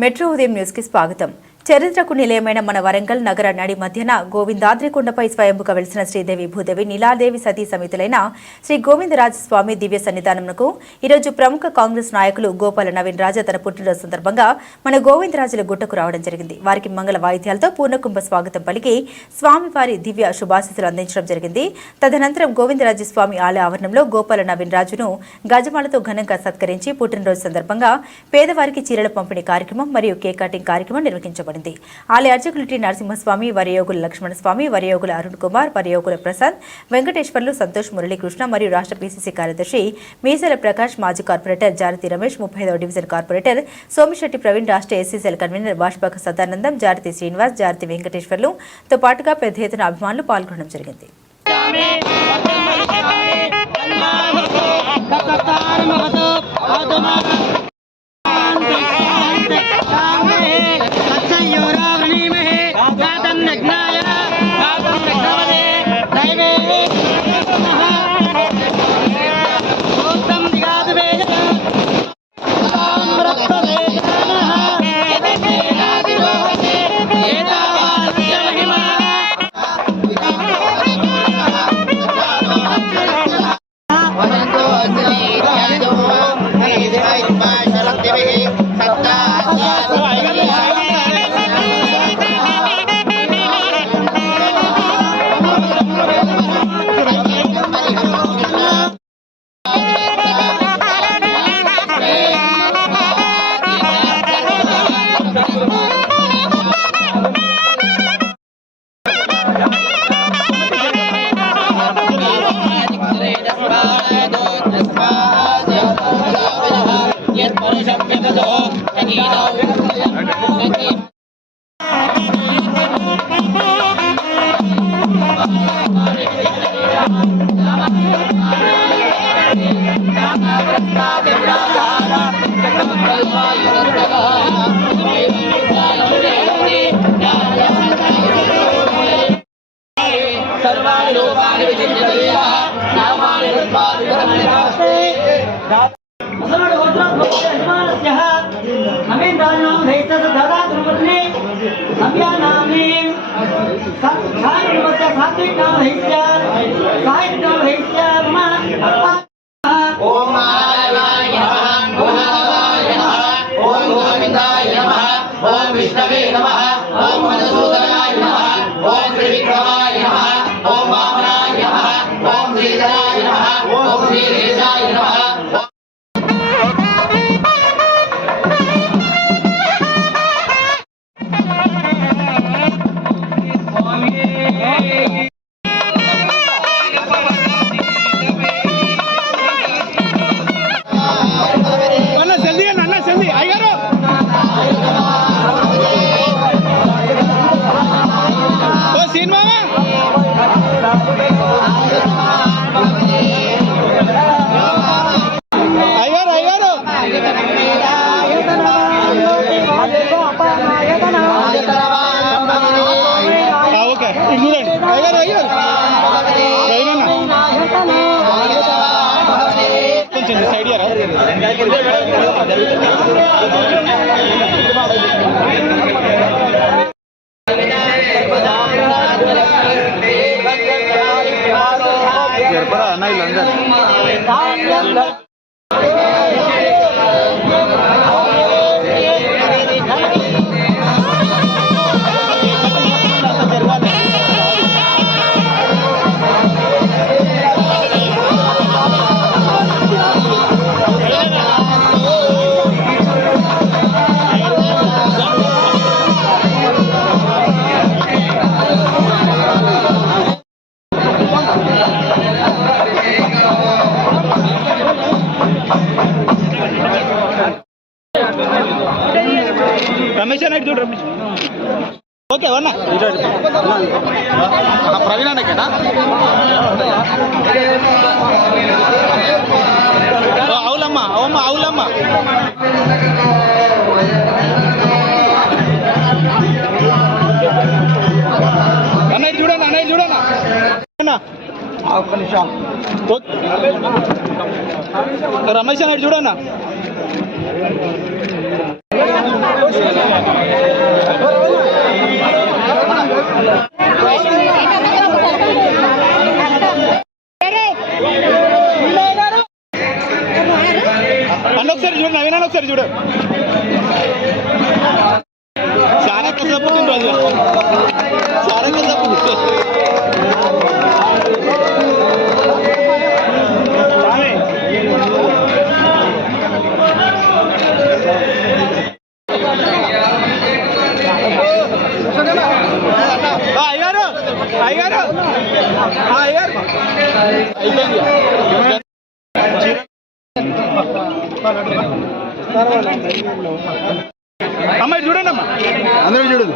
Metro ఉదయం news కి స్వాగతం. చరిత్రకు నిలయమైన మన వరంగల్ నగర నడి మధ్యన గోవిందాద్రికొండపై స్వయంభుగా వెలిసిన శ్రీదేవి భూదేవి నీలాదేవి సతీ సమితులైన శ్రీ గోవిందరాజస్వామి దివ్య సన్నిధానంకు ఈరోజు ప్రముఖ కాంగ్రెస్ నాయకులు గోపాల నవీన్ రాజా తన పుట్టినరోజు సందర్భంగా మన గోవిందరాజుల గుట్టకు రావడం జరిగింది. వారికి మంగళ వాయిద్యాలతో పూర్ణకుంభ స్వాగతం పలికి స్వామివారి దివ్య శుభాశీస్సులు అందించడం జరిగింది. తదనంతరం గోవిందరాజస్వామి ఆలయ ఆవరణంలో గోపాల నవీన్ రాజును గజమాలతో ఘనంగా సత్కరించి పుట్టినరోజు సందర్భంగా పేదవారికి చీరల పంపిణీ కార్యక్రమం మరియు కేక్ కటింగ్ కార్యక్రమం నిర్వహించబడింది. ఆలయ అర్చకులు టి నరసింహస్వామి, వరయోగుల లక్ష్మణస్వామి, వరయోగుల అరుణ్ కుమార్, వరయోగుల ప్రసాద్, వెంకటేశ్వర్లు, సంతోష్, మురళీకృష్ణ మరియు రాష్ట్ర పీసీసీ కార్యదర్శి మీసల ప్రకాష్, మాజీ కార్పొరేటర్ జారతి రమేష్, 35వ డివిజన్ కార్పొరేటర్ సోమిశెట్టి ప్రవీణ్, రాష్ట్ర ఎస్సీసీఎల్ కన్వీనర్ బాష్పాక సదానందం, జారతి శ్రీనివాస్, జారతి వెంకటేశ్వర్లుతో పాటుగా పెద్ద ఎత్తున అభిమానులు పాల్గొనడం జరిగింది. ఓకే వన్నా ప్రవీణ్ అన్నకేనా అవులమ్మా అవమ్మా అవులమ్మా అన్నయ్య చూడన్నా ఒక్క నిమిషం రమేష్ అన్నయ్య చూడన్నా ఒకసారి చూడు చాలా కసా పుట్టినరోజు చాలా కసా అయ్యారు అయ్యారు అయ్యారు అమ్మాయి చూడండి అమ్మా అందరూ చూడదు